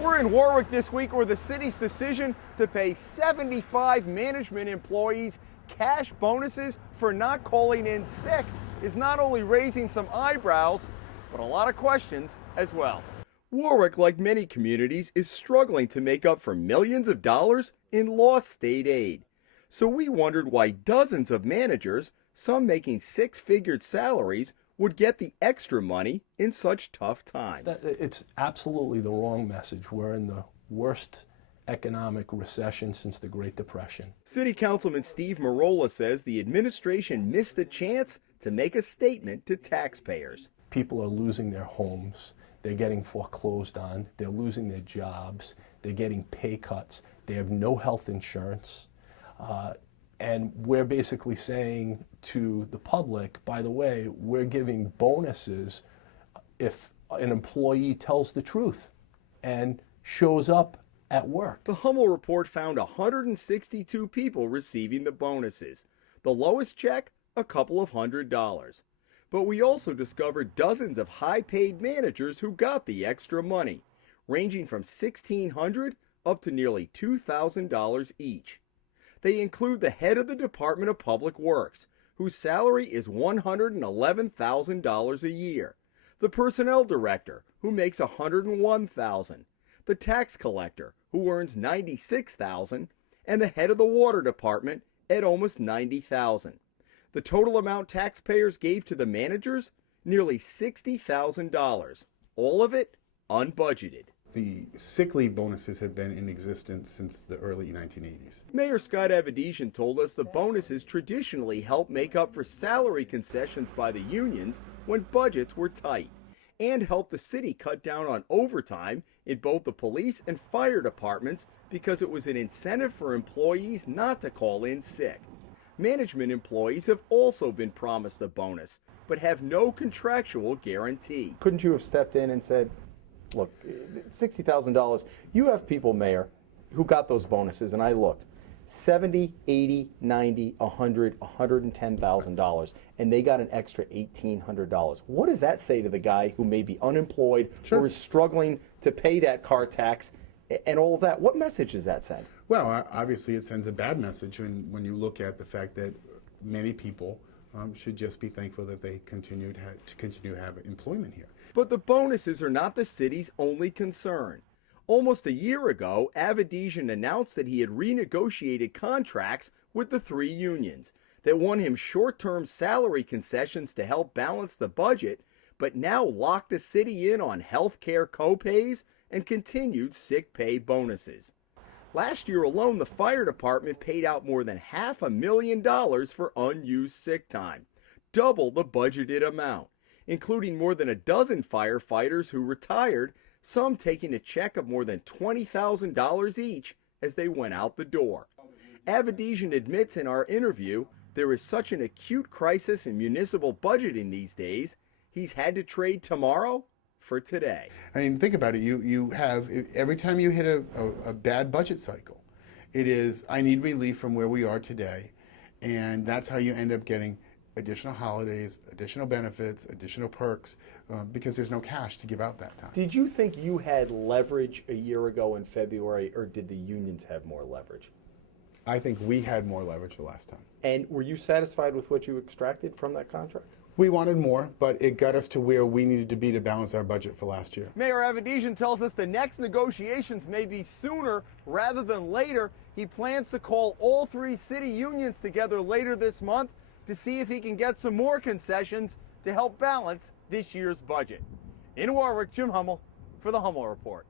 We're in Warwick this week where the city's decision to pay 75 management employees cash bonuses for not calling in sick is not only raising some eyebrows, but a lot of questions as well. Warwick, like many communities, is struggling to make up for millions of dollars in lost state aid. So we wondered why dozens of managers, some making six-figured salaries, would get the extra money in such tough times. It's absolutely the wrong message. We're in the worst economic recession since the Great Depression. City Councilman Steve Marola says the administration missed a chance to make a statement to taxpayers. People are losing their homes. They're getting foreclosed on. They're losing their jobs. They're getting pay cuts. They have no health insurance. And we're basically saying to the public, by the way, we're giving bonuses if an employee tells the truth and shows up at work. The Hummel report found 162 people receiving the bonuses. The lowest check, a couple of $100s. But we also discovered dozens of high-paid managers who got the extra money, ranging from $1,600 up to nearly $2,000 each. They include the head of the Department of Public Works, whose salary is $111,000 a year, the personnel director, who makes $101,000, the tax collector, who earns $96,000, and the head of the water department at almost $90,000. The total amount taxpayers gave to the managers, nearly $60,000, all of it unbudgeted. The sick leave bonuses have been in existence since the early 1980s. Mayor Scott Avedisian told us the bonuses traditionally help make up for salary concessions by the unions when budgets were tight, and help the city cut down on overtime in both the police and fire departments because it was an incentive for employees not to call in sick. Management employees have also been promised a bonus, but have no contractual guarantee. Couldn't you have stepped in and said, look, $60,000, you have people, Mayor, who got those bonuses, and I looked, $70, $80, $90, $100, $110,000, and they got an extra $1,800. What does that say to the guy who may be unemployed, Sure, or is struggling to pay that car tax and all of that? What message does that send? Well, obviously it sends a bad message when you look at the fact that many people should just be thankful that they continue to have employment here. But the bonuses are not the city's only concern. Almost a year ago, Avedisian announced that he had renegotiated contracts with the three unions that won him short-term salary concessions to help balance the budget, but now lock the city in on health care co-pays and continued sick pay bonuses. Last year alone, the fire department paid out more than $500,000 for unused sick time, double the budgeted amount, including more than a dozen firefighters who retired, some taking a check of more than $20,000 each as they went out the door. Avedisian admits in our interview there is such an acute crisis in municipal budgeting these days, he's had to trade tomorrow for today. I mean, think about it. You have, every time you hit a bad budget cycle, it is, I need relief from where we are today, and that's how you end up getting additional holidays, additional benefits, additional perks, because there's no cash to give out that time. Did you think you had leverage a year ago in February, or did the unions have more leverage? I think we had more leverage the last time. And were you satisfied with what you extracted from that contract? We wanted more, but it got us to where we needed to be to balance our budget for last year. Mayor Avedisian tells us the next negotiations may be sooner rather than later. He plans to call all three city unions together later this month to see if he can get some more concessions to help balance this year's budget. In Warwick, Jim Hummel for the Hummel Report.